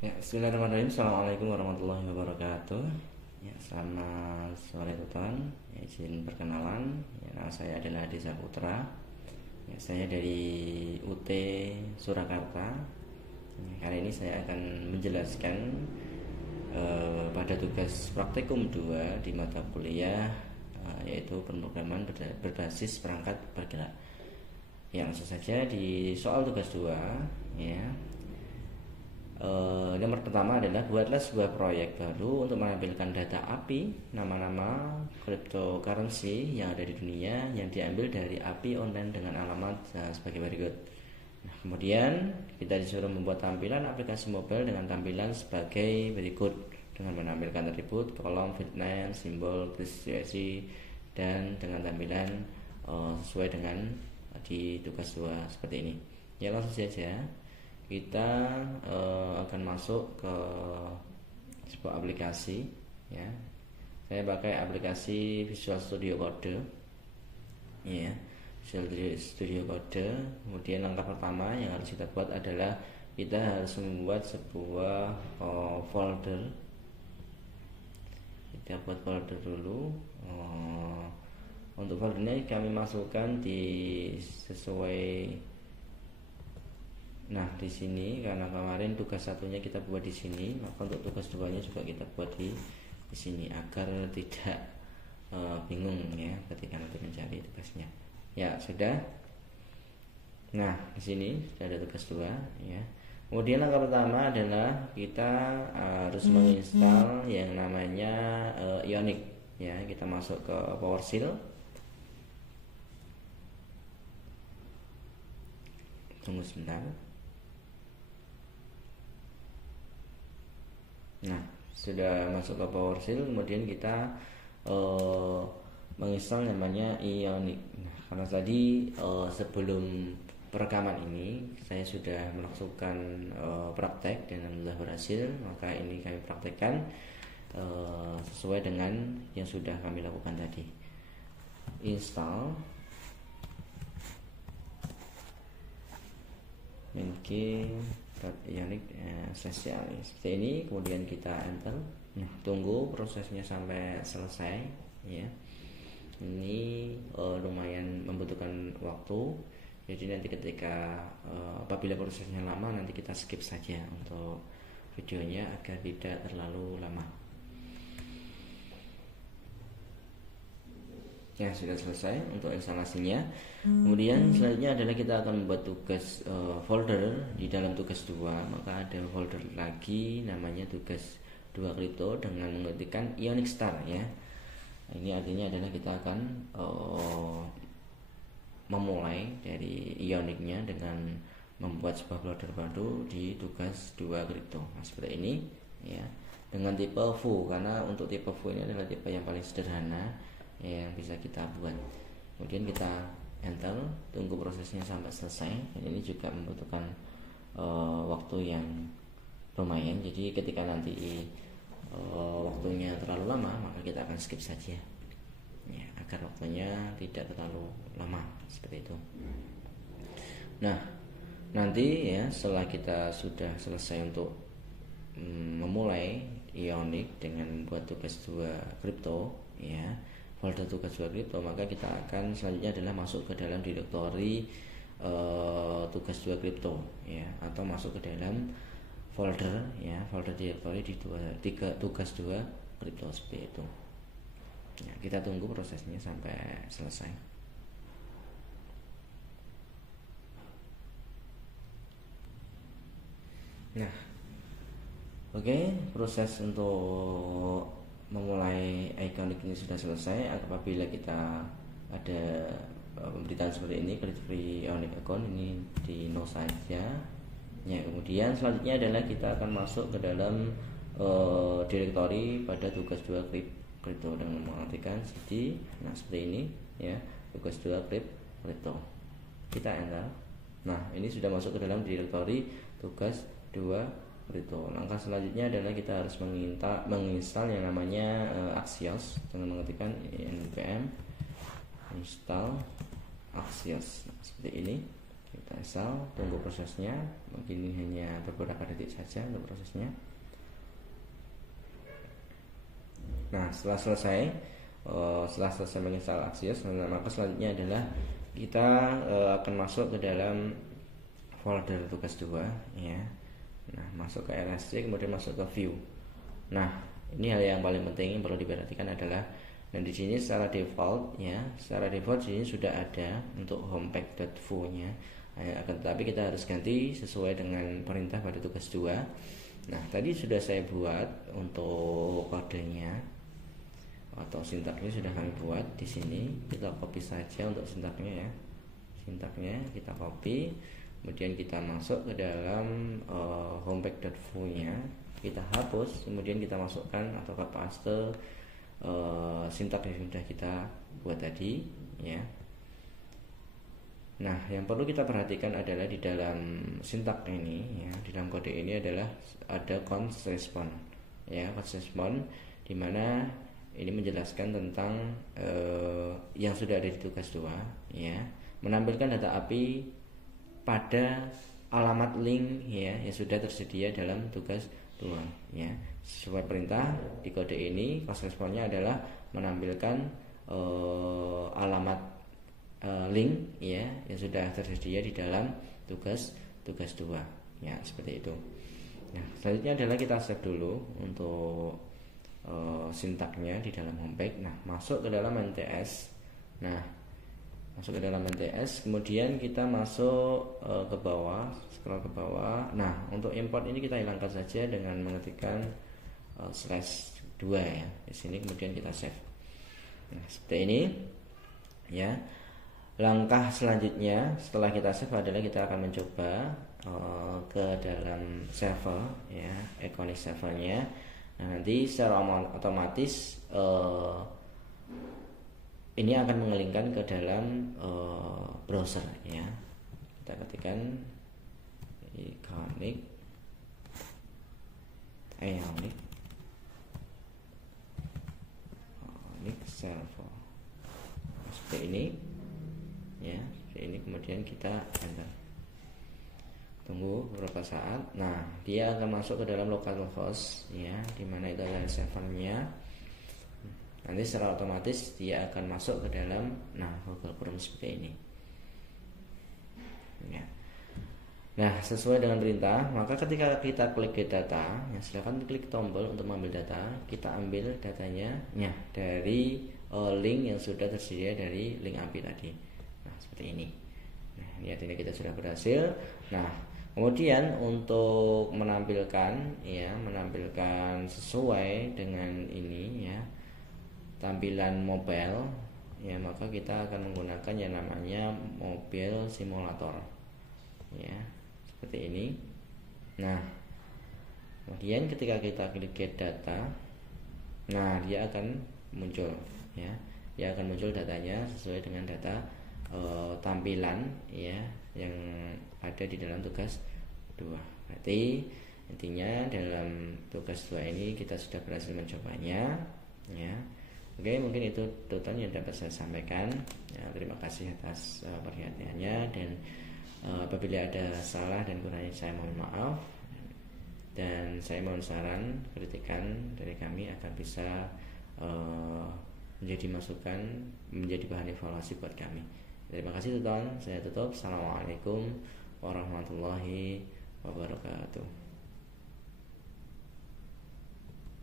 Ya, bismillahirrahmanirrahim. Assalamualaikum warahmatullahi wabarakatuh. Ya, selamat sore teman. Ya, izin perkenalan. Ya, nama saya adalah Desa Putra. Ya, saya dari UT Surakarta. Ya, kali ini saya akan menjelaskan pada tugas praktikum 2 di mata kuliah yaitu pemrograman berbasis perangkat bergerak. Ya, langsung saja di soal tugas 2 ya. Nomor pertama adalah buatlah sebuah proyek baru untuk menampilkan data API nama-nama cryptocurrency yang ada di dunia yang diambil dari API online dengan alamat sebagai berikut. Nah, kemudian kita disuruh membuat tampilan aplikasi mobile dengan tampilan sebagai berikut dengan menampilkan atribut, kolom, fitness, simbol, diskresi, dan dengan tampilan sesuai dengan di tugas 2 seperti ini. Ya, langsung saja kita akan masuk ke sebuah aplikasi ya. Saya pakai aplikasi Visual Studio Code ya, Visual Studio Code. Kemudian langkah pertama yang harus kita buat adalah kita harus membuat sebuah folder. Kita buat folder dulu. Untuk foldernya kami masukkan di sesuai. Nah, di sini karena kemarin tugas satunya kita buat di sini, maka untuk tugas 2-nya juga kita buat di sini agar tidak bingung ya ketika nanti mencari tugasnya. Ya, sudah. Nah, di sini sudah ada tugas 2 ya. Kemudian langkah pertama adalah kita harus menginstal yang namanya Ionic ya. Kita masuk ke PowerShell. Tunggu sebentar. Nah, sudah masuk ke PowerShell, kemudian kita menginstal namanya Ionic. Nah, karena tadi sebelum perekaman ini saya sudah melakukan praktek dan alhamdulillah berhasil, maka ini kami praktekkan sesuai dengan yang sudah kami lakukan tadi. Install Ionic spesial seperti ini, kemudian kita enter. Nah, tunggu prosesnya sampai selesai ya. Ini lumayan membutuhkan waktu, jadi nanti ketika apabila prosesnya lama nanti kita skip saja untuk videonya agar tidak terlalu lama. Ya, sudah selesai untuk instalasinya. Kemudian selanjutnya adalah kita akan membuat tugas folder di dalam tugas 2. Maka ada folder lagi namanya tugas 2 Crypto dengan mengetikkan Ionic Star ya. Ini artinya adalah kita akan memulai dari Ionicnya dengan membuat sebuah folder baru di tugas 2 Crypto. Nah, seperti ini ya. Dengan tipe foo, karena untuk tipe foo ini adalah tipe yang paling sederhana yang bisa kita buat. Kemudian kita enter, tunggu prosesnya sampai selesai. Dan ini juga membutuhkan waktu yang lumayan. Jadi ketika nanti waktunya terlalu lama, maka kita akan skip saja ya, agar waktunya tidak terlalu lama seperti itu. Nah, nanti ya setelah kita sudah selesai untuk memulai Ionic dengan membuat tugas 2 Crypto ya, folder tugas 2 Crypto, maka kita akan selanjutnya adalah masuk ke dalam direktori tugas 2 Crypto ya, atau masuk ke dalam folder ya, folder direktori di tugas 2 Crypto seperti itu ya. Kita tunggu prosesnya sampai selesai. Nah, oke, proses untuk memulai Ionic ini sudah selesai. Apabila kita ada pemberitaan seperti ini, create free Ionic account, ini di no saja ya. Kemudian selanjutnya adalah kita akan masuk ke dalam direktori pada tugas 2 Crypto dengan mengetikkan cd. Nah, seperti ini ya, tugas 2 Crypto. Kita enter. Nah, ini sudah masuk ke dalam direktori tugas 2 Crypto. Langkah selanjutnya adalah kita harus menginstal yang namanya Axios dengan mengetikkan npm install Axios. Nah, seperti ini Kita install, tunggu prosesnya. Mungkin ini hanya beberapa detik saja untuk prosesnya. Nah, setelah selesai menginstal Axios, maka selanjutnya adalah kita akan masuk ke dalam folder tugas 2 ya. Nah, masuk ke LSC, kemudian masuk ke view. Nah, ini hal yang paling penting yang perlu diperhatikan adalah, dan di sini secara default ya, secara default di sini sudah ada untuk homepage.fu nya. Akan tetapi kita harus ganti sesuai dengan perintah pada tugas 2. Nah, tadi sudah saya buat untuk kodenya atau sintaknya sudah kami buat di sini. Kita copy saja untuk sintaknya ya. Sintaknya kita copy, kemudian kita masuk ke dalam homepage.fu nya, kita hapus, kemudian kita masukkan atau paste sintak yang sudah kita buat tadi ya. Nah, yang perlu kita perhatikan adalah di dalam sintak ini ya, di dalam kode ini adalah ada const response ya, const response di mana ini menjelaskan tentang yang sudah ada di tugas 2 ya, menampilkan data API pada alamat link ya yang sudah tersedia dalam tugas 2 ya. Sesuai perintah di kode ini, const response-nya adalah menampilkan alamat link ya yang sudah tersedia di dalam tugas 2 ya, seperti itu. Nah, selanjutnya adalah kita save dulu untuk sintaknya di dalam homepage. Nah, masuk ke dalam NTS. Nah, masuk ke dalam NTS, kemudian kita masuk ke bawah, scroll ke bawah. Nah, untuk import ini kita hilangkan saja dengan mengetikkan /2 ya di sini, kemudian kita save. Nah, seperti ini ya. Langkah selanjutnya setelah kita save adalah kita akan mencoba ke dalam server ya, Iconic servernya. Nah, nanti secara otomatis ini akan mengelingkan ke dalam browser ya. Kita ketikkan Iconic server seperti ini ya, ini kemudian kita enter, tunggu beberapa saat. Nah, dia akan masuk ke dalam localhost ya, dimana itu adalah servernya. Nanti secara otomatis dia akan masuk ke dalam Google Chrome seperti ini ya. Nah, sesuai dengan perintah, maka ketika kita klik get data ya, silakan klik tombol untuk mengambil data. Kita ambil datanya ya dari link yang sudah tersedia dari link API tadi. Nah, seperti ini. Nah, ini artinya kita sudah berhasil. Nah, kemudian untuk menampilkan sesuai dengan ini ya, tampilan mobile ya, maka kita akan menggunakan yang namanya mobile simulator ya, seperti ini. Nah, kemudian ketika kita klik get data, nah dia akan muncul ya, dia akan muncul datanya sesuai dengan data tampilan ya yang ada di dalam tugas 2. Berarti intinya dalam tugas 2 ini kita sudah berhasil mencobanya ya. Oke, mungkin itu tutorial yang dapat saya sampaikan ya. Terima kasih atas perhatiannya, dan apabila ada salah dan kurangnya saya mohon maaf, dan saya mohon saran kritikan dari kami agar bisa menjadi masukan, menjadi bahan evaluasi buat kami. Terima kasih tuan, saya tutup. Assalamualaikum warahmatullahi wabarakatuh.